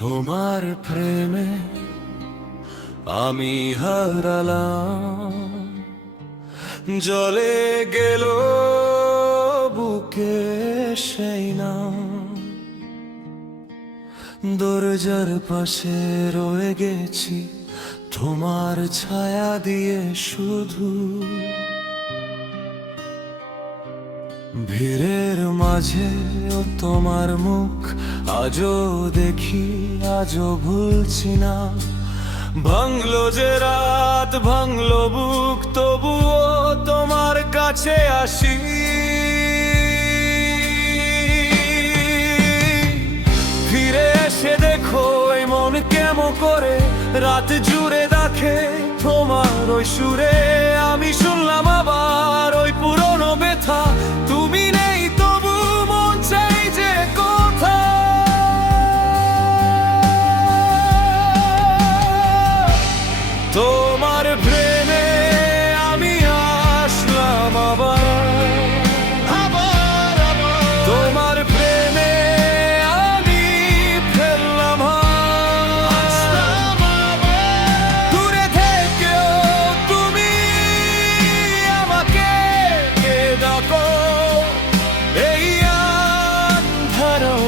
তোমার প্রেমে আমি হারালাম, জ্বলে গেল বুকে সেই নাম। দরজার পাশে রয়ে গেছি তোমার ছায়া দিয়ে শুধু, ভিড়ের মাঝে ও তোমার মুখ আজও দেখি, আজও ভুলছি না। ভাঙলো যে রাত, ভাঙলো বুক, তবুও তোমার কাছে আসি। ফিরে এসে দেখো এই মন কেমন করে রাত জুড়ে দেখে তোমার ওই সুরে। আমি শুনলাম আবার ওই পুরনো ব্যথা, তুমি নেই তবু মন চাই যে কথা। তোমার প্রেমে আমি আসলাম আবার, তোমার প্রেমে আমি ফেললাম হাত। দূরে থেকেও তুমি আমাকে ডাকো, এই আন্ধারও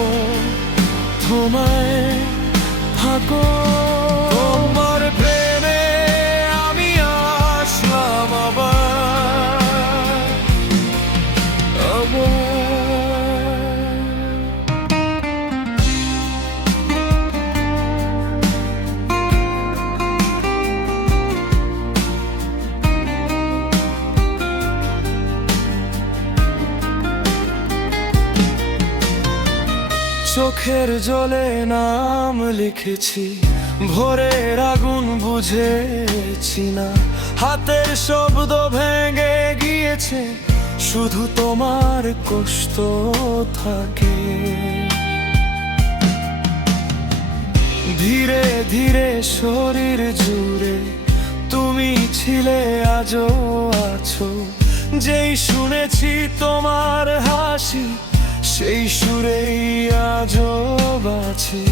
তোমায় থাকো। তোমার প্রেমে আমি আসলাম আবার, আবার। চোখের জলে নাম লিখেছি, ভোরের আগুন বুঝেছি না। হাতের শব্দ ভেঙে গিয়েছে, শুধু তোমার কষ্ট থাকে। ধীরে ধীরে শরীর জুড়ে তুমি ছিলে, আজও আছো। যেই শুনেছি তোমার হাসি, সেই সুরেই আজও বাঁচি।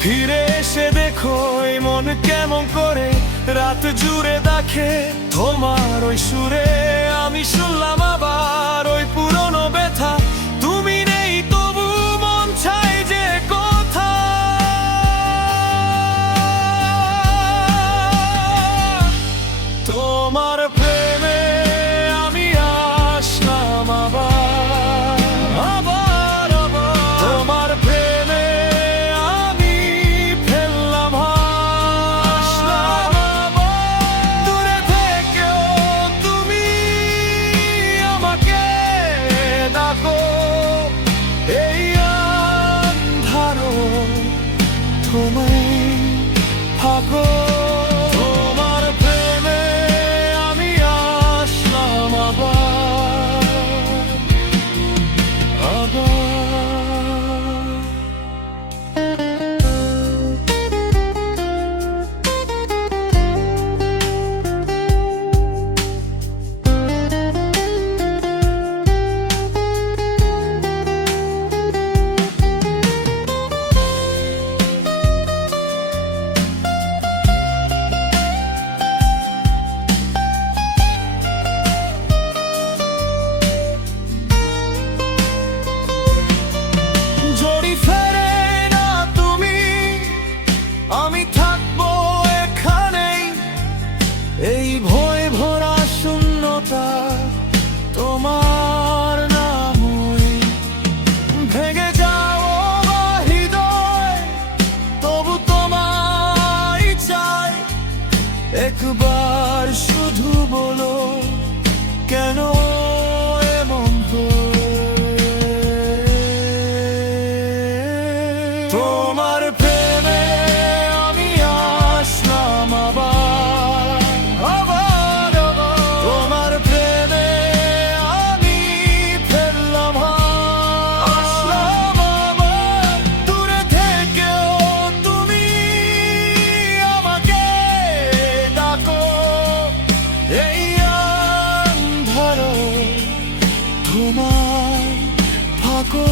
ফিরে এসে দেখো এই মন কেমন করে রাত জুড়ে দেখে তোমার ওই সুরে। আমি শুনলাম আবার ওই পুরনো ব্যথা, তুমি নেই তবু মন চাই যে কথা। তোমার প্রেমে আমি আসলাম আবার, আবার, আবার। তোমার প্রেমে আমি ফেললাম হাত। দূরে থেকেও তুমি আমাকে ডাকো, এই আন্ধারও তোমায় থাকো। তোমার প্রেমে আমি আসলাম আবার, আবার। জড়ি ফেরে না তুমি, আমি থাকবো এখানেই। এই ভয় ভরা শূন্যতা তোমার নামই। ভেঙে যাও বা হৃদয়, তবু তোমায় চাই। একবার শুধু বলো কেন এমন তোমার প্রেমে আমি আসলাম আবার, আবার, আবার। তোমার প্রেমে আমি ফেললাম হাত। আসলাম আবার। দূরে থেকেও তুমি আমাকে ডাকো, এই আন্ধারও তোমার থাকো।